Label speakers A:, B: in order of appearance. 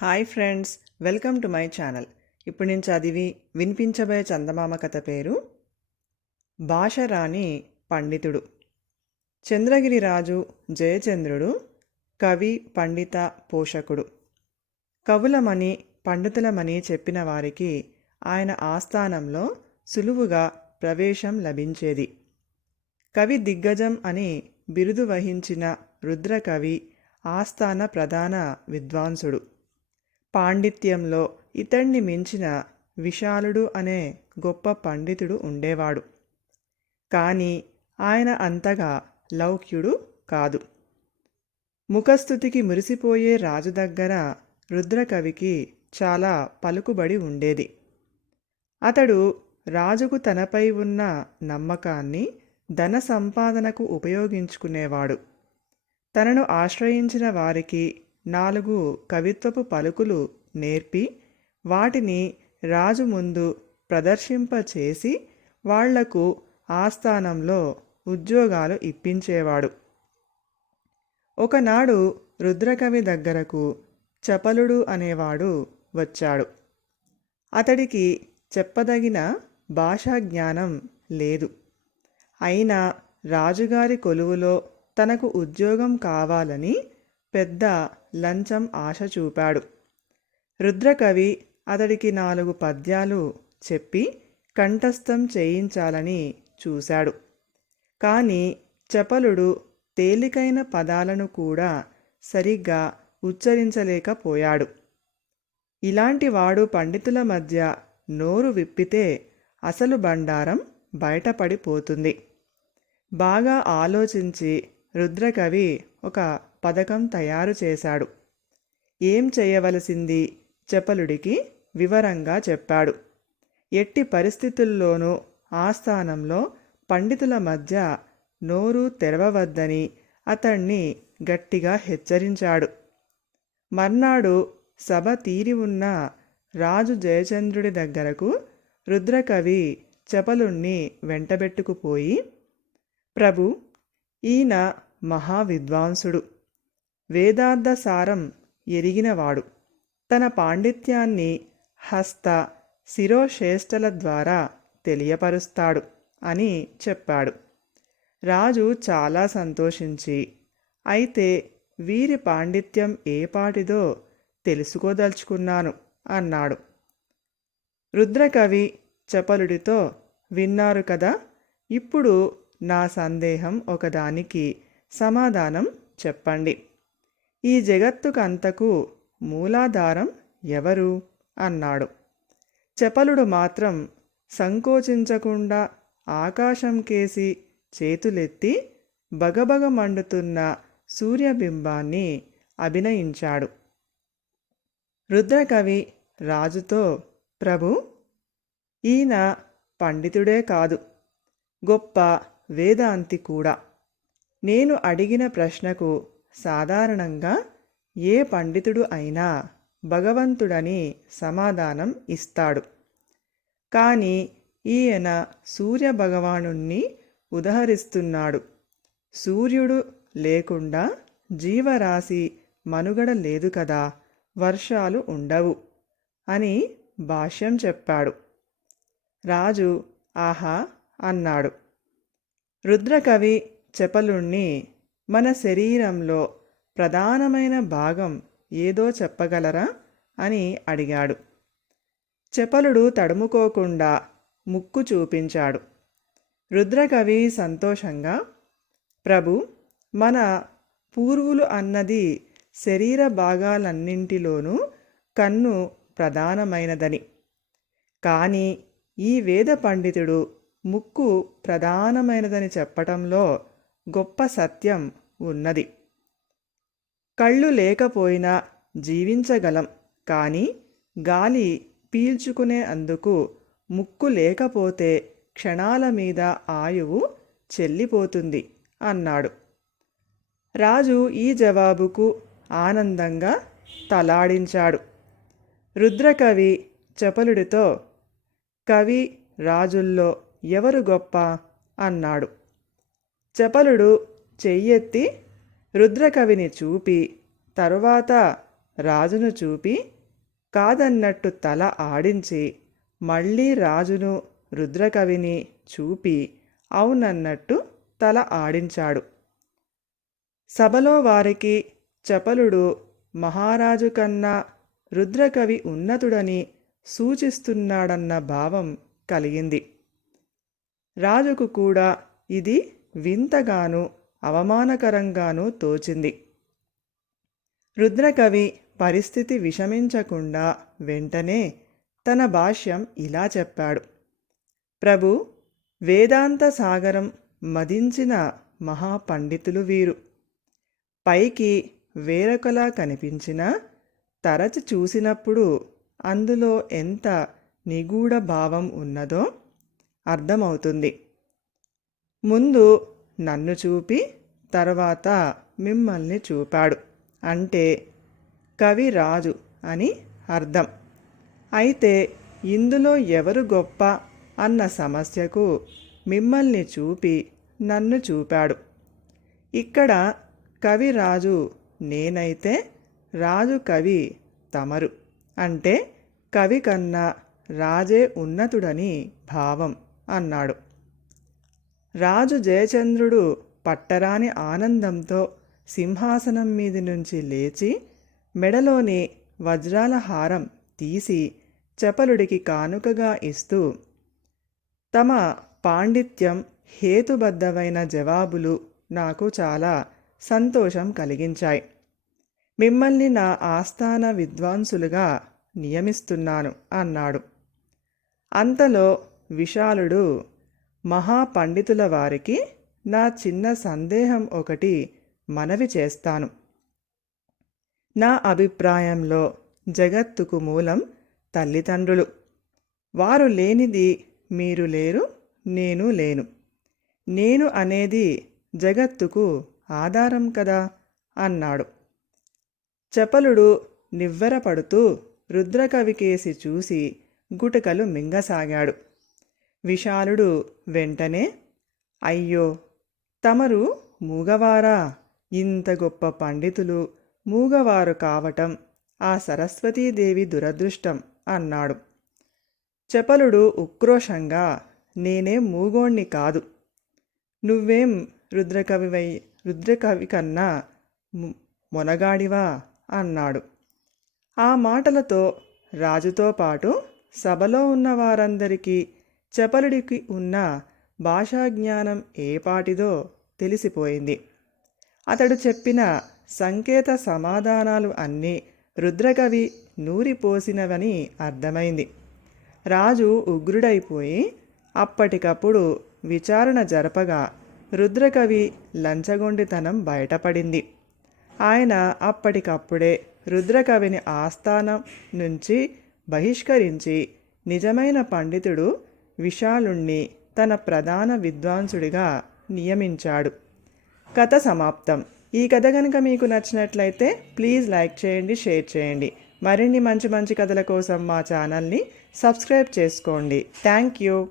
A: Hi friends welcome to my channel. ఇప్పుడు నేను చదివి వినిపించబోయే చందమామ కథ పేరు భాషరాణి పండితుడు. చంద్రగిరి రాజు జయచంద్రుడు కవి పండిత పోషకుడు. కవులమని పండితులమని చెప్పిన వారికి ఆయన ఆస్థానంలో సులువుగా ప్రవేశం లభించేది. కవి దిగ్గజం అని బిరుదు వహించిన రుద్రకవి ఆస్థాన ప్రధాన విద్వాంసుడు. పాండిత్యంలో ఇతణ్ణి మించిన విశాలుడు అనే గొప్ప పండితుడు ఉండేవాడు. కానీ ఆయన అంతగా లౌక్యుడు కాదు. ముఖస్థుతికి మురిసిపోయే రాజు దగ్గర రుద్రకవికి చాలా పలుకుబడి ఉండేది. అతడు రాజుకు తనపై ఉన్న నమ్మకాన్ని ధన సంపాదనకు ఉపయోగించుకునేవాడు. తనను ఆశ్రయించిన వారికి నాలుగు కవిత్వపు పలుకులు నేర్పి వాటిని రాజు ముందు ప్రదర్శింపచేసి వాళ్ళకు ఆస్థానంలో ఉద్యోగాలు ఇప్పించేవాడు. ఒకనాడు రుద్రకవి దగ్గరకు చపలుడు అనేవాడు వచ్చాడు. అతడికి చెప్పదగిన భాషా జ్ఞానం లేదు. అయినా రాజుగారి కొలువులో తనకు ఉద్యోగం కావాలని పెద్ద లంచం ఆశ చూపాడు. రుద్రకవి అతడికి నాలుగు పద్యాలు చెప్పి కంఠస్థం చేయించాలని చూశాడు. కానీ చపలుడు తేలికైన పదాలను కూడా సరిగ్గా ఉచ్చరించలేకపోయాడు. ఇలాంటివాడు పండితుల మధ్య నోరు విప్పితే అసలు బండారం బయటపడిపోతుంది. బాగా ఆలోచించి రుద్రకవి ఒక పథకం తయారు చేశాడు. ఏం చేయవలసింది? చపలుడికి వివరంగా చెప్పాడు. ఎట్టి పరిస్థితుల్లోనూ ఆస్థానంలో పండితుల మధ్య నోరు తెరవవద్దని అతణ్ణి గట్టిగా హెచ్చరించాడు. మర్నాడు సభ తీరి ఉన్న రాజు జయచంద్రుడి దగ్గరకు రుద్రకవి చపలుణ్ణి వెంటబెట్టుకుపోయి ప్రభు ఈయన మహావిద్వాంసుడు. వేదార్థ సారం ఎరిగినవాడు. తన పాండిత్యాన్ని హస్త శిరోశ్రేష్టల ద్వారా తెలియపరుస్తాడు అని చెప్పాడు. రాజు చాలా సంతోషించి అయితే వీరి పాండిత్యం ఏ పాటిదో తెలుసుకోదలుచుకున్నాను అన్నాడు. రుద్రకవి చపలుడితో విన్నారు కదా ఇప్పుడు నా సందేహం ఒకదానికి సమాధానం చెప్పండి. ఈ జగత్తుకంతకు మూలాధారం ఎవరు? అన్నాడు. చపలుడు మాత్రం సంకోచించకుండా ఆకాశం కేసి చేతులెత్తి బగబగ మండుతున్న సూర్యబింబాన్ని అభినయించాడు. రుద్రకవి రాజుతో ప్రభు ఈయన పండితుడే కాదు. గొప్ప వేదాంతి కూడా. నేను అడిగిన ప్రశ్నకు సాధారణంగా ఏ పండితుడు అయినా భగవంతుడని సమాధానం ఇస్తాడు. కానీ ఈయన సూర్య భగవానుణ్ణి ఉదహరిస్తున్నాడు. సూర్యుడు లేకుండా జీవరాశి మనుగడ లేదు కదా వర్షాలు ఉండవు అని భాష్యం చెప్పాడు. రాజు ఆహా అన్నాడు. రుద్రకవి చెపలుణ్ణి మన శరీరంలో ప్రధానమైన భాగం ఏదో చెప్పగలరా? అని అడిగాడు. చపలుడు తడుముకోకుండా ముక్కు చూపించాడు. రుద్రకవి సంతోషంగా ప్రభు మన పూర్వులు అన్నది శరీర భాగాలన్నింటిలోనూ కన్ను ప్రధానమైనదని. కానీ ఈ వేద పండితుడు ముక్కు ప్రధానమైనదని చెప్పటంలో గొప్ప సత్యం ఉన్నది. కళ్ళు లేకపోయినా జీవించగలం. కానీ గాలి పీల్చుకునే అందుకు ముక్కు లేకపోతే క్షణాల మీద ఆయువు చెల్లిపోతుంది అన్నాడు. రాజు ఈ జవాబుకు ఆనందంగా తలాడించాడు. రుద్రకవి చపలుడితో కవి రాజుల్లో ఎవరు గొప్ప? అన్నాడు. చపలుడు చెయ్యెత్తి రుద్రకవిని చూపి తరువాత రాజును చూపి కాదన్నట్టు తల ఆడించి మళ్ళీ రాజును రుద్రకవిని చూపి అవునన్నట్టు తల ఆడించాడు. సభలో వారికి చపలుడు మహారాజు కన్నా రుద్రకవి ఉన్నతుడని సూచిస్తున్నాడన్న భావం కలిగింది. రాజుకు కూడా ఇది వింతగాను అవమానకరంగానూ తోచింది. రుద్రకవి పరిస్థితి విషమించకుండా వెంటనే తన భాష్యం ఇలా చెప్పాడు. ప్రభు వేదాంత సాగరం మదించిన మహాపండితులు వీరు. పైకి వేరొకలా కనిపించినా తరచి చూసినప్పుడు అందులో ఎంత నిగూఢ భావం ఉన్నదో అర్థమవుతుంది. ముందు నన్ను చూపి తర్వాత మిమ్మల్ని చూపాడు. అంటే కవి రాజు అని అర్థం. అయితే ఇందులో ఎవరు గొప్ప అన్న సమస్యకు మిమ్మల్ని చూపి నన్ను చూపాడు. ఇక్కడ కవి రాజు నేనైతే రాజు కవి తమరు. అంటే కవి కన్నా రాజే ఉన్నతుడని భావం అన్నాడు. రాజు జయచంద్రుడు పట్టరాని ఆనందంతో సింహాసనం మీది నుంచి లేచి మెడలోని వజ్రాల హారం తీసి చపలుడికి కానుకగా ఇస్తూ తమ పాండిత్యం హేతుబద్ధమైన జవాబులు నాకు చాలా సంతోషం కలిగించాయి. మిమ్మల్ని నా ఆస్థాన విద్వాంసులుగా నియమిస్తున్నాను అన్నాడు. అంతలో విశాలుడు మహాపండితుల వారికి నా చిన్న సందేహం ఒకటి మనవి చేస్తాను. నా అభిప్రాయంలో జగత్తుకు మూలం తల్లిదండ్రులు. వారు లేనిది మీరు లేరు నేను లేను. నేను అనేది జగత్తుకు ఆధారం కదా అన్నాడు. చపలుడు నివ్వెరపడుతూ రుద్రకవికేసి చూసి గుటకలు మింగసాగాడు. విశాలుడు వెంటనే అయ్యో తమరు మూగవారా? ఇంత గొప్ప పండితులు మూగవారు కావటం ఆ సరస్వతీదేవి దురదృష్టం అన్నాడు. చపలుడు ఉక్రోషంగా నేనే మూగోణ్ణి కాదు. నువ్వేం రుద్రకవివై రుద్రకవి కన్నా మొనగాడివా అన్నాడు. ఆ మాటలతో రాజుతో పాటు సభలో ఉన్న వారందరికీ చపలుడికి ఉన్న భాషాజ్ఞానం ఏపాటిదో తెలిసిపోయింది. అతడు చెప్పిన సంకేత సమాధానాలు అన్నీ రుద్రకవి నూరిపోసినవని అర్థమైంది. రాజు ఉగ్రుడైపోయి అప్పటికప్పుడు విచారణ జరపగా రుద్రకవి లంచగొండితనం బయటపడింది. ఆయన అప్పటికప్పుడే రుద్రకవిని ఆస్థానం నుంచి బహిష్కరించి నిజమైన పండితుడు విశాలుణ్ణి తన ప్రధాన విద్వాంసుడిగా నియమించాడు. కథ సమాప్తం. ఈ కథ కనుక మీకు నచ్చినట్లయితే ప్లీజ్ లైక్ చేయండి షేర్ చేయండి. మరిన్ని మంచి మంచి కథల కోసం మా ఛానల్ని సబ్స్క్రైబ్ చేసుకోండి. Thank you.